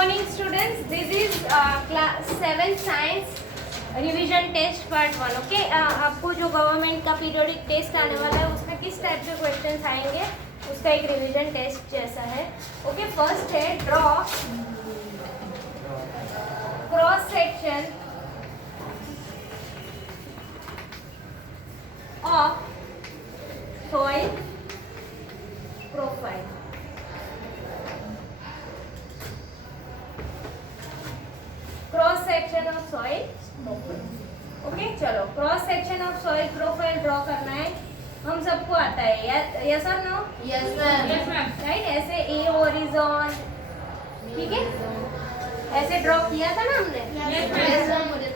morning students, this is class 7 science revision test part 1. Okay, आपको जो government का periodic test आने वाला है उसमें किस टाइप के क्वेश्चंस आएंगे उसका एक रिवीजन टेस्ट जैसा है. ओके, फर्स्ट है draw cross section of soil profile. Cross section of soil. Okay, चलो cross section of soil profile draw करना है. हम सबको आता है. यस और no? Yes ma'am. Yes ma'am. Right, ऐसे ए हॉरिजॉन. ठीक है, ऐसे ड्रॉ किया था ना हमने. Yes ma'am. मुझे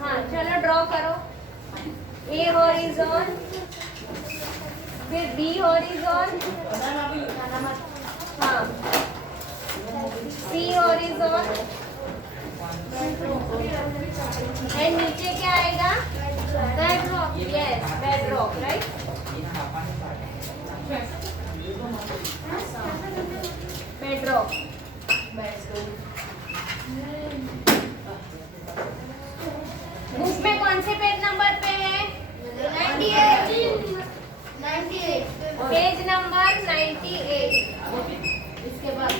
हाँ, चलो ड्रॉ करो. ए हॉरिजॉन, फिर बी हॉरिजॉन, हाँ, सी हॉरिजॉन, एंड नीचे क्या आएगा? Bedrock. Yes, bedrock. Right, bedrock. Book में कौन से पेज नंबर पे है? 98. Page number 98. इसके बाद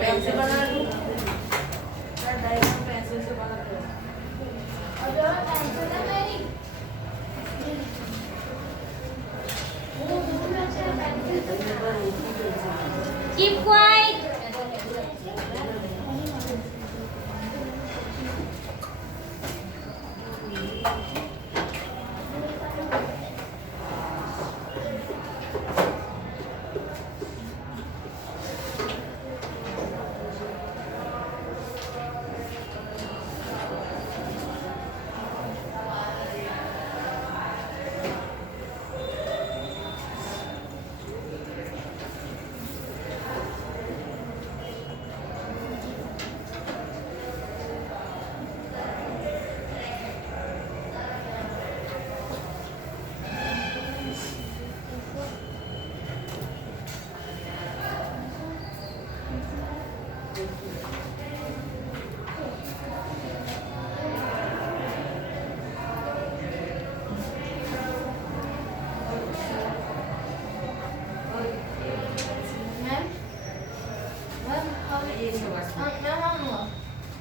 पेंसिल बना लूं. डायग्राम पेंसिल से बना दो. Keep quiet.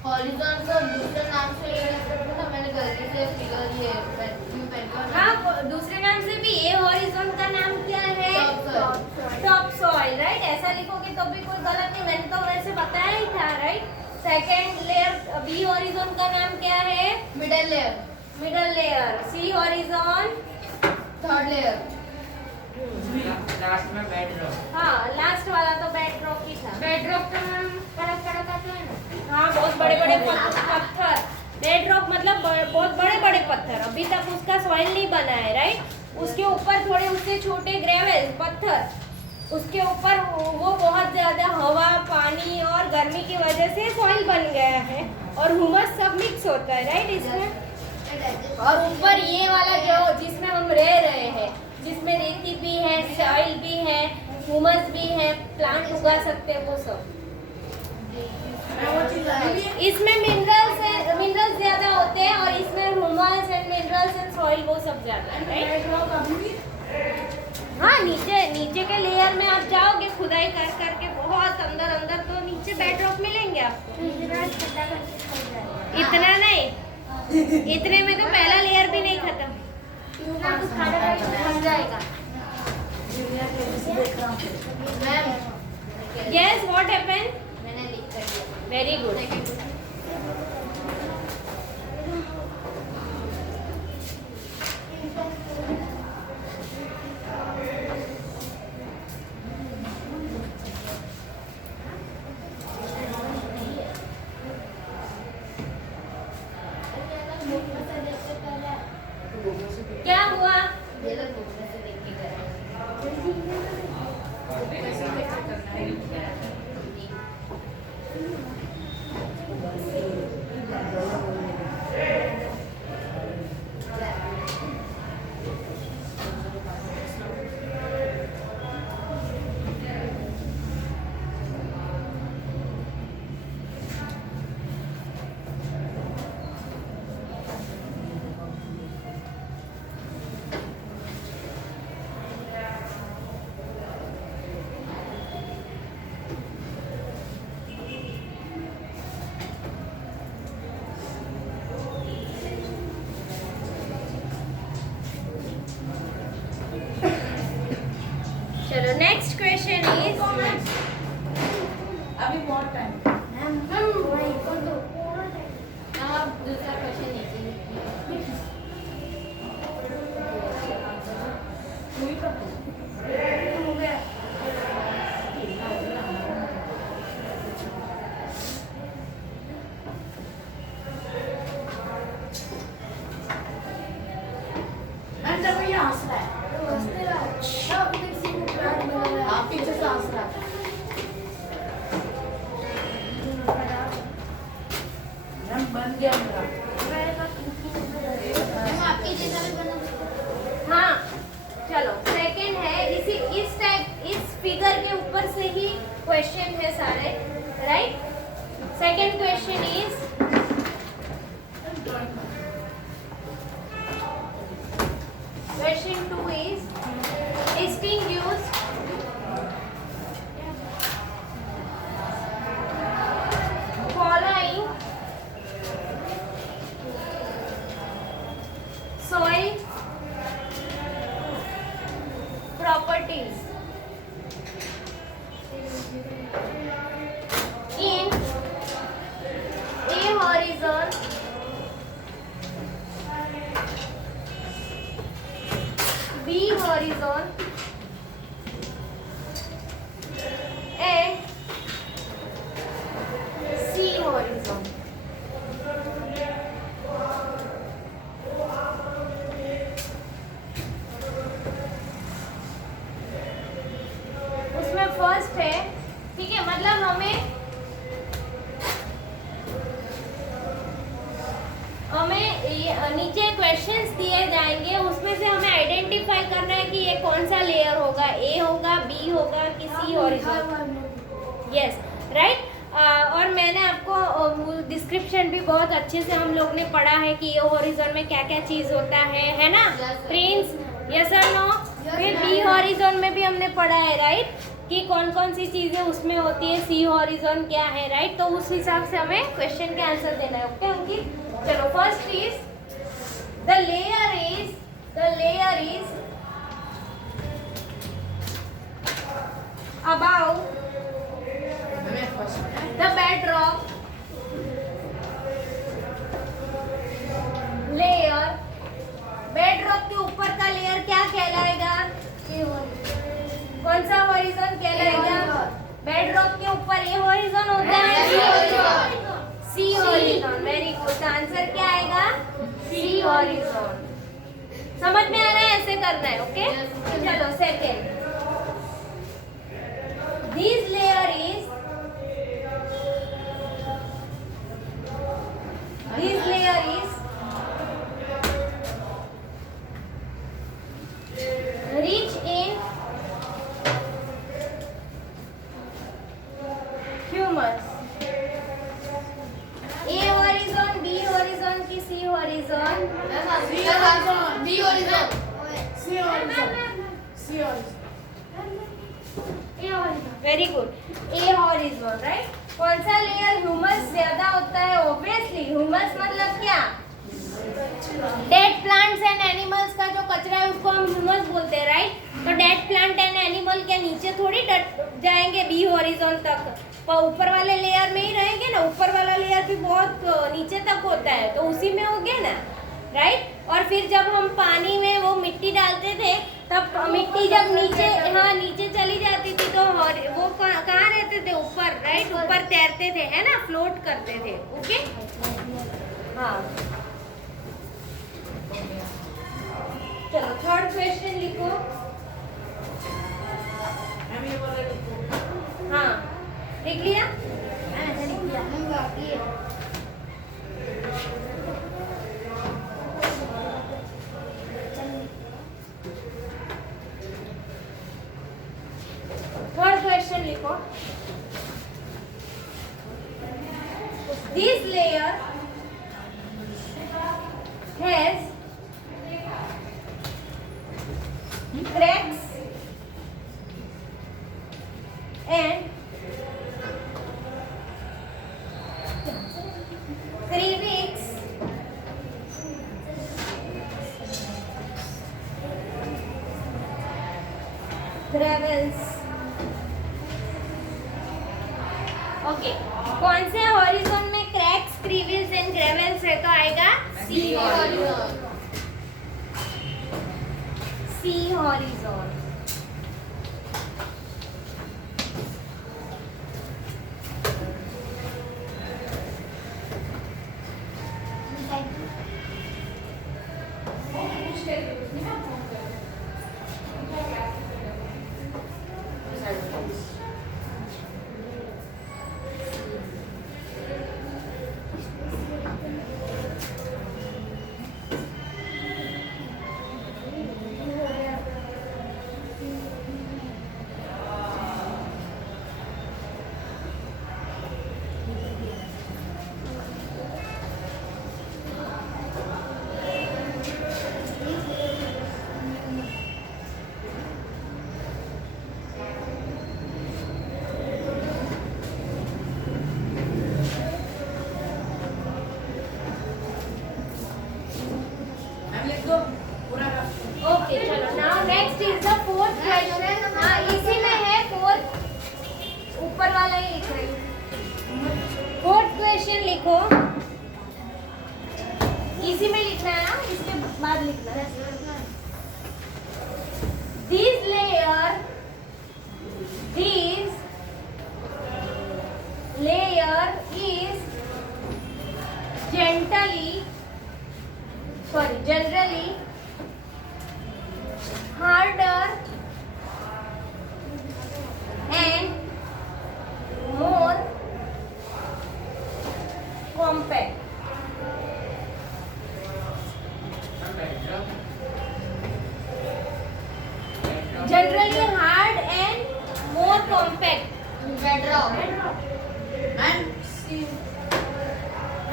हॉरिजॉन को दूसरे नाम से मैंने गलती से फिगर ये हाँ, दूसरे नाम से भी ए हॉरिजॉन का नाम क्या है? Top soil. राइट, ऐसा लिखोगे तो भी कोई गलत नहीं. मैंने तो वैसे बताया ही था. Right, second layer B horizon का नाम क्या है? Middle layer. Middle layer. C horizon third layer. Last में बेडरॉक. हाँ, लास्ट वाला तो बेडरॉक ही था. बेडरॉक का नाम कड़क कड़क आता है ना. हाँ, बहुत बड़े बड़े पत्थर. बेडरॉक मतलब बहुत बड़े बड़े पत्थर. अभी तक उसका सॉइल नहीं बना है. राइट, उसके ऊपर थोड़े उससे छोटे ग्रेवल पत्थर, उसके ऊपर वो बहुत ज्यादा हवा, पानी और गर्मी की वजह से सॉइल बन गया है और ह्यूमस सब मिक्स होता है. राइट, इसमें. और ऊपर ये वाला जो जिसमें हम रह रहे हैं, जिसमें रेती भी है, सॉइल भी है, ह्यूमस भी है, प्लांट उगा सकते हैं, वो सब. इसमें मिनरल्स ज्यादा होते हैं और इसमें humus and minerals and soil वो सब ज्यादा है. राइट, हाँ, नीचे के लेयर में आप जाओगे खुदाई कर करके बहुत अंदर अंदर तो नीचे बेडरॉक मिलेंगे आपको. इतना नहीं, इतने में तो पहला लेयर भी नहीं खत्म. थक जाएगा. Yes, what happened? मैंने लिख कर दिया. Very good. लेयर के ऊपर से ही क्वेश्चन है सारे, right. Second question is question 2 is distinguish following soil properties in A horizon, B horizon and C horizon. उसमें फर्स्ट है, ठीक है, मतलब हमें नीचे क्वेश्चंस दिए जाएंगे, उसमें से हमें आइडेंटिफाई करना है कि ये कौन सा लेयर होगा, ए होगा, बी होगा कि सी हॉरिजॉन। Yes, right. और मैंने आपको डिस्क्रिप्शन भी बहुत अच्छे से हम लोग ने पढ़ा है कि ए हॉरिजॉन में क्या क्या चीज़ होता है ना प्रिंस? यस और नो? फिर बी हॉरिजॉन में भी हमने पढ़ा है, राइट, कि कौन कौन सी चीज़ें उसमें होती है, सी हॉरिजॉन क्या है, राइट। तो उस हिसाब से हमें क्वेश्चन के आंसर देना है। ओके अंकित, चलो first is the layer is above the bedrock layer। Bedrock के ऊपर का लेयर क्या कहलाएगा? कौन सा हॉरिजॉन कहलाएगा? बेडरॉक के ऊपर ए हॉरिजॉन होता है, सी हॉरिजॉन। वेरी गुड, आंसर क्या आएगा? C horizon. समझ में आ रहा है? ऐसे करना है। ओके, चलो second, this layer is rich in humus। A horizon, B horizon की C horizon? B horizon. Very good, A horizon, right. कौन सा लेयर ह्यूमस ज्यादा होता है? ऑब्वियसली ह्यूमस मतलब क्या? डेड प्लांट्स एंड एनिमल्स का जो कचरा है उसको हम ह्यूमस बोलते हैं, राइट। तो डेड प्लांट एंड एनिमल के नीचे थोड़ी जाएंगे बी हॉरिजॉन तक, पर ऊपर वाले लेयर में ही रहेंगे ना। ऊपर वाला लेयर भी बहुत नीचे तक होता है, तो उसी में हो गया ना, राइट। और फिर जब हम पानी में वो मिट्टी डालते थे, तब मिट्टी जब नीचे चली जाती थी, तो वो कहाँ रहते थे? ऊपर, राइट, ऊपर तैरते थे, है ना, फ्लोट करते थे। ओके, हाँ, चलो थर्ड क्वेश्चन लिखो। हाँ, लिख लिया? थर्ड क्वेश्चन लिखो। This layer has cracks and crevices gravels। Okay, कौन से हॉरिजॉन में क्रैक्स, क्रीविल्स एंड ग्रेवल्स है? तो आएगा C horizon. C horizon. Compact? bedrock and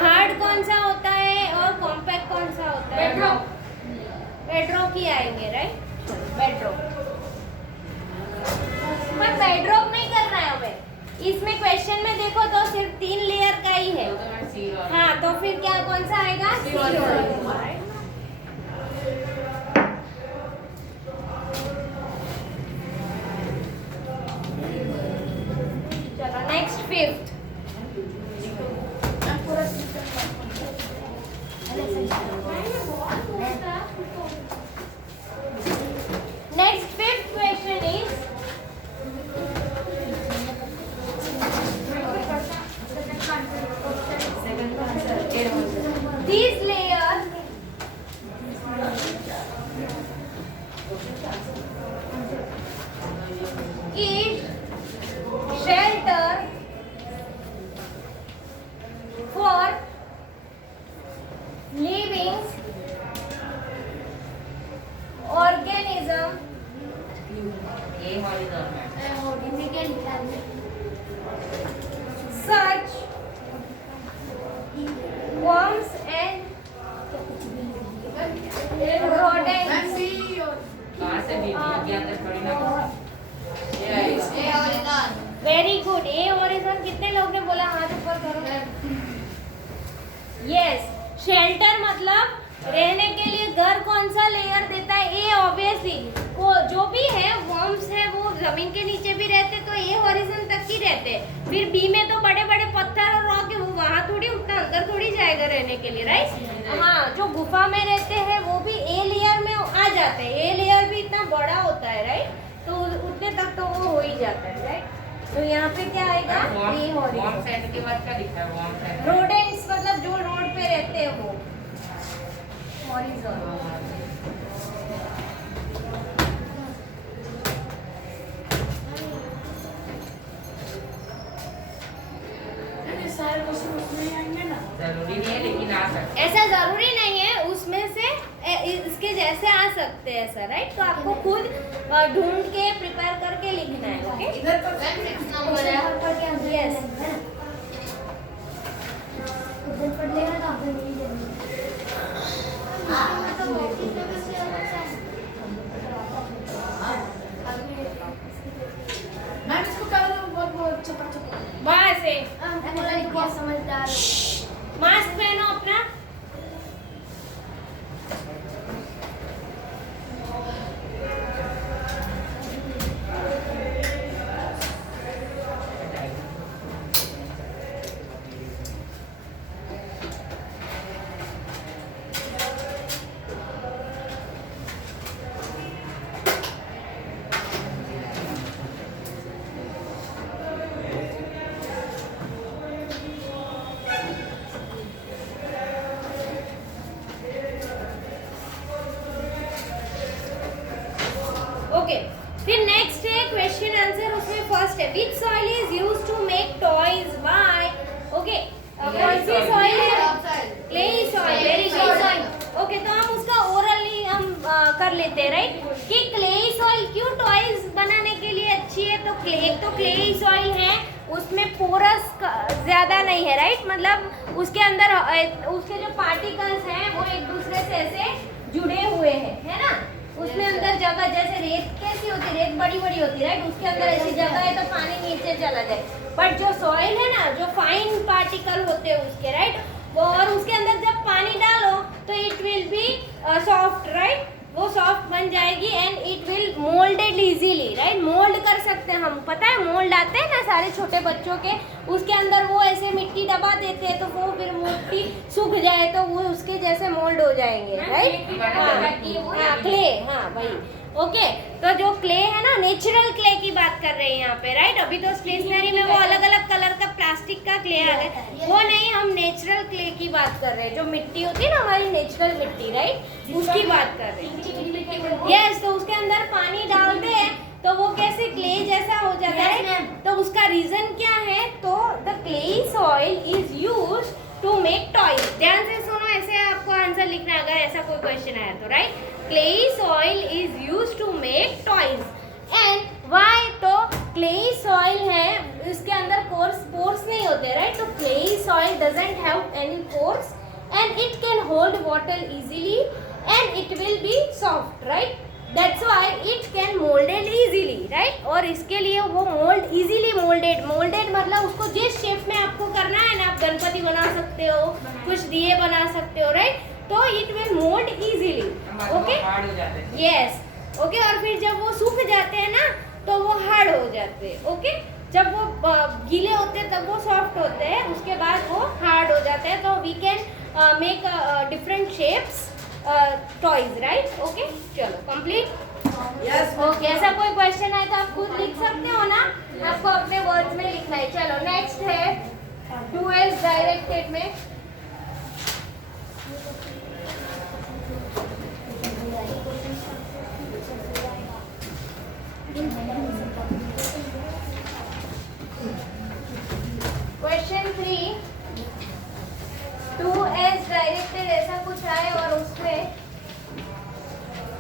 hard कौन सा होता है और कॉम्पैक्ट कौन सा होता है? bedrock बेडरॉक ही आएंगे, राइट? बेडरॉक। पर बेडरॉक नहीं करना है हमें, इसमें क्वेश्चन में देखो तो सिर्फ 3 लेयर का ही है। हाँ, तो फिर क्या कौन सा आएगा? सी होरिजॉन्टल। चलो next fifth. Next fifth question is these layers is shelter for living organism such worms and rodents. Very good. A horizon कितने लोग ने बोला? हाथ ऊपर करो। यस, शेल्टर मतलब रहने के लिए घर कौन सा लेयर देता है? ए ऑब्वियसली वो जो भी है वर्म्स है वो जमीन के नीचे भी रहते तो ए होरिजन तक ही रहते। फिर बी में तो बड़े बड़े पत्थर और रॉक है, वो वहाँ थोड़ी उतना अंदर थोड़ी जाएगा रहने के लिए, राइट? हाँ, जो गुफा में रहते हैं वो भी ए लेयर में आ जाते हैं। ए लेयर भी इतना बड़ा होता है, राइट? तो उतने तक तो वो हो ही जाता है, राइट? तो यहाँ पे क्या आएगा? ए होरिजन। के बाद क्या लिखा है? Warm side. रोडेंट्स मतलब जो रोड पे रहते हैं वो हॉरिजॉन्टल। सारे क्वेश्चन उसमें आएंगे ना? जरूरी नहीं है लेकिन आ सकते ऐसा जरूरी नहीं है, उसमें से इसके जैसे आ सकते हैं ऐसा, राइट? तो आपको खुद ढूंढ के प्रिपेयर करके लिखना है, ओके? इधर पर नेक्स्ट नंबर है। यस, उधर पढ़ लेगा तो आपको नहीं जरूरत। मैम इसको कर दो बहुत चपा चपा। बस है। क्या समझदार मास्क पहनो अपना। ओके, फिर नेक्स्ट है क्वेश्चन आंसर। उसमें फर्स्ट है which soil is used to make toys by. Okay, कौन सी सॉइल है? Clay soil. Very good. Okay, तो हम उसका ओरली हम कर लेते हैं, राइट? कि क्लेई सॉइल क्यों टॉयज बनाने के लिए अच्छी है? तो क्लेई सॉइल है, उसमें पोरस ज्यादा नहीं है, राइट? मतलब उसके अंदर उसके जो पार्टिकल्स हैं वो एक दूसरे से ऐसे जुड़े हुए हैं, है ना? उसमें अंदर जगह, जैसे रेत कैसी होती है, रेत बड़ी बड़ी होती है, राइट? उसके अंदर ऐसी जगह है तो पानी नीचे चला जाए। बट जो सॉइल है ना, जो फाइन पार्टिकल होते हैं उसके, राइट? वो और उसके अंदर जब पानी डालो तो it will be soft, right? वो सॉफ्ट बन जाएगी and it will moulded easily, right? Mould कर सकते हैं हम, पता है मोल्ड आते हैं ना सारे छोटे बच्चों के, उसके अंदर वो ऐसे मिट्टी दबा देते हैं तो वो फिर मिट्टी सूख जाए तो वो उसके जैसे मोल्ड हो जाएंगे, राइट? हाँ, क्ले, हाँ भाई। ओके, तो जो क्ले है ना, नेचुरल क्ले की बात कर रहे हैं यहाँ पे, राइट? अभी तो स्टेशनरी में वो अलग अलग कलर का प्लास्टिक का क्ले आ गया, वो नहीं, हम नेचुरल क्ले की बात कर रहे हैं। जो मिट्टी होती है ना हमारी नेचुरल मिट्टी, राइट? उसकी बात कर रहे हैं। यस, तो उसके अंदर पानी डालते हैं तो वो कैसे क्ले जैसा हो जाता है। तो उसका रीजन क्या है? तो the clay soil is used to make toys. ध्यान से सुनो, ऐसे आपको आंसर लिखना है अगर ऐसा कोई क्वेश्चन आया तो, right? Clay soil is used to make toys and why? तो क्लेई सॉइल है, इसके अंदर पोर्स नहीं होते, राइट? तो clay soil doesn't have any pores and it can hold water easily and it will be soft, right? That's why it can moulded easily, right? और इसके लिए वो मोल्ड इजीली मोल्डेड मतलब उसको जिस शेप में आपको करना है ना, आप गणपति बना सकते हो, कुछ दिए बना सकते हो, राइट? तो it will mould easily, okay? Hard हो जाते हैं। Yes, okay. और फिर जब वो सूख जाते हैं ना तो वो हार्ड हो जाते हैं, ओके? जब वो गीले होते हैं तब वो सॉफ्ट होते हैं, उसके बाद वो हार्ड हो जाते हैं। तो we can make different shapes toys, right? Okay, चलो कंप्लीट। यस ओके, ऐसा कोई क्वेश्चन है तो आप खुद लिख सकते हो ना, आपको अपने वर्ड्स में लिखना है। चलो नेक्स्ट है 2S डायरेक्टेड में। क्वेश्चन 3 2S डायरेक्टेड ऐसा कुछ आए और उसमें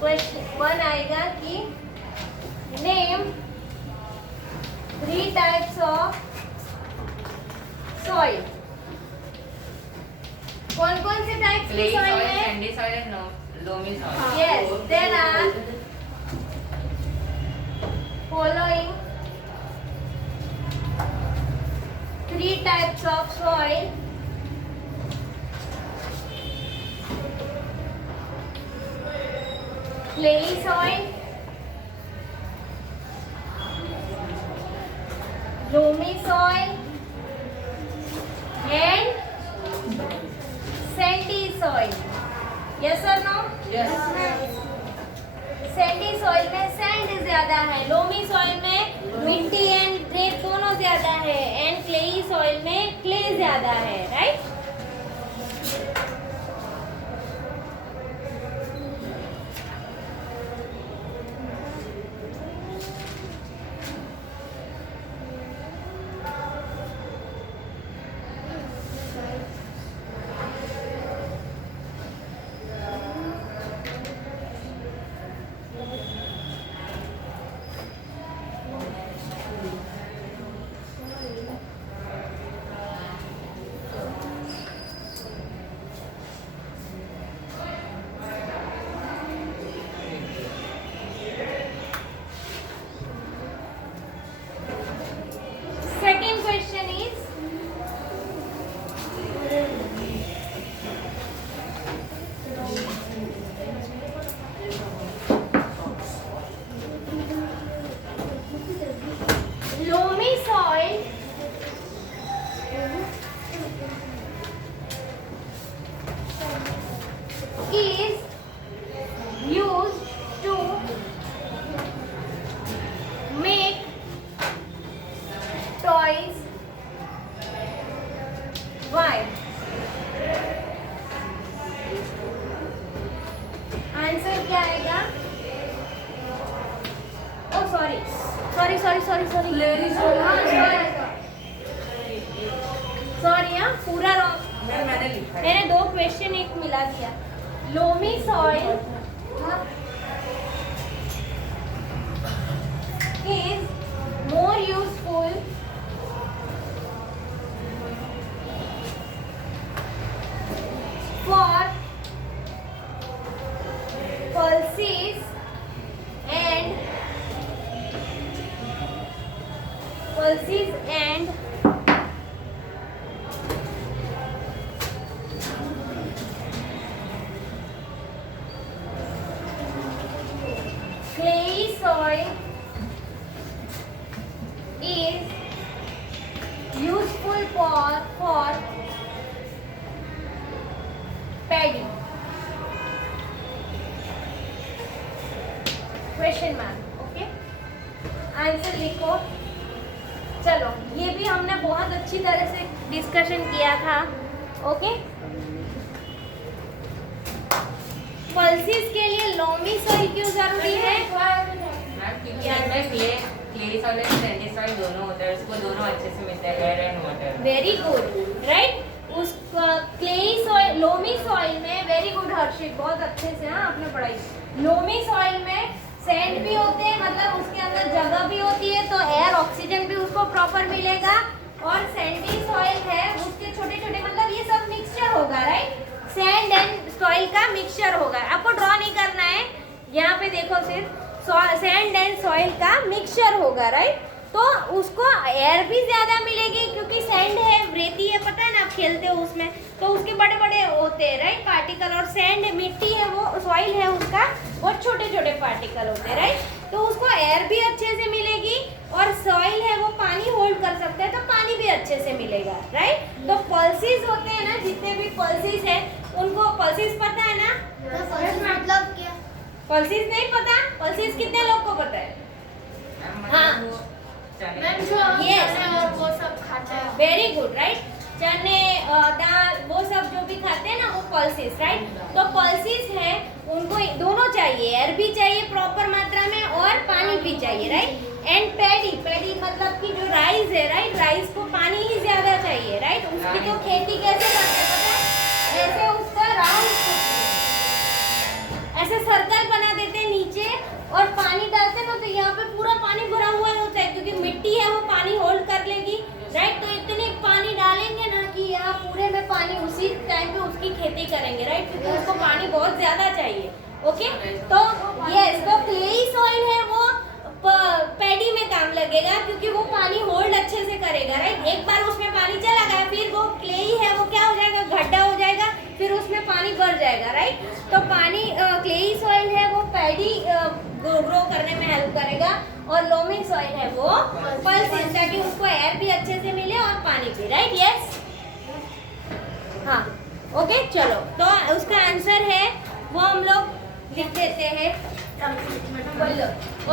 क्वेश्चन 1 आएगा कि नेम 3 टाइप्स ऑफ सॉइल। कौन कौन से टाइप्स की Clay सॉइल soil, है? sandy soil and loamy soil. Yes, there are following 3 types of soil. Clayey soil, loamy soil, and sandy soil. Yes or no? Sandy soil में sand ज्यादा है, loamy soil में मिट्टी and रेत दोनों ज्यादा है, एंड क्लेई सॉइल में क्ले ज्यादा है, right? Second question is loamy soil is used to make toys. Why? Answer क्या आएगा? ओ सॉरी सॉरी हाँ, पूरा रॉन्ग। मैंने लिखा है। मैंने 2 क्वेश्चन एक मिला दिया। Loamy soil is more useful for pulses and clay soil is useful for paddy. Question mark, okay? Answer लिखो। चलो, ये भी हमने बहुत अच्छी तरह से डिस्कशन किया था, ओके? पल्सेस के लिए लोमी सॉइल क्यों जरूरी है? मैम क्योंकि अंदर क्ले सॉइल और सैंडी सॉइल दोनों होता है, उसको दोनों अच्छे से मिलता है, air and water. Very good, right? उस क्लेई सॉइल, लोमी सॉइल में, वेरी गुड हर्षित, बहुत अच्छे से हाँ आपने पढ़ाई। लोमी सॉइल में सैंड भी होते हैं, मतलब उसके अंदर जगह भी होती है, तो एयर ऑक्सीजन भी उसको प्रॉपर मिलेगा। और सैंडी सॉइल है उसके छोटे छोटे, मतलब ये सब मिक्सचर होगा, राइट? सैंड एंड सॉइल का मिक्सचर होगा। आपको ड्रॉ नहीं करना है, यहाँ पे देखो सिर्फ सैंड एंड सॉइल का मिक्सचर होगा, राइट? तो उसको एयर भी ज़्यादा मिलेगी क्योंकि सैंड है, रेती है, पता है ना, आप खेलते हो उसमें, तो उसके बड़े बड़े होते हैं, राइट, पार्टिकल। और सैंड मिट्टी है, वो सॉइल है उसका, बहुत छोटे छोटे पार्टिकल होते हैं, राइट? तो उसको एयर भी अच्छे से मिलेगी, और सॉइल है वो पानी होल्ड कर सकता है, तो पानी भी अच्छे से मिलेगा, राइट? तो पल्सेस होते हैं ना, जितने भी पल्सेस है उनको, पल्सेस पता है ना? मतलब क्या? पल्सेस नहीं पता? पल्सेस कितने लोग को पता है? हाँ। मैम जो Yes. चने और वो सब खाते हैं। Very good, right? चने, दाल, वो सब जो भी खाते हैं ना, वो पल्सेस, राइट? तो पल्सेस है, उनको दोनों चाहिए, एयर भी चाहिए प्रॉपर मात्रा में और पानी भी चाहिए, राइट? एंड पैडी, पैडी मतलब कि जो राइस है, राइट, राइस को पानी ही ज्यादा चाहिए, राइट? उसकी तो खेती कैसे करते हैं पता है? ऐसे उसका राउंड ऐसे सर्कल बना देते हैं नीचे, और पानी डालते हैं ना, तो यहाँ पे पूरा पानी भरा हुआ होता है क्योंकि मिट्टी है वो पानी होल्ड कर लेगी, राइट? तो इतनी पानी डालेंगे ना कि यहाँ पूरे में पानी उसी टाइम पे उसकी खेती करेंगे, राइट? क्योंकि उसको पानी बहुत ज्यादा चाहिए। ओके, तो यस, तो क्लेई सॉइल है वो पैडी में काम लगेगा क्योंकि वो पानी होल्ड अच्छे से करेगा, राइट? एक बार उसमें पानी चला गया, फिर वो क्लेई है वो क्या हो जाएगा, गड्ढा हो जाएगा, फिर उसमें पानी भर जाएगा, राइट? तो पानी, क्लेई सॉइल है वो पैडी ग्रो करने में हेल्प करेगा, और लोमी सॉइल है वो पल्सेस, ताकि उसको एयर भी अच्छे से मिले और पानी भी, राइट? यस, हाँ, ओके, चलो, तो उसका आंसर है वो हम लोग लिख देते हैं,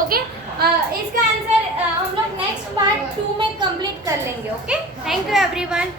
ओके? इसका आंसर हम लोग नेक्स्ट पार्ट 2 में कंप्लीट कर लेंगे, ओके? Thank you everyone.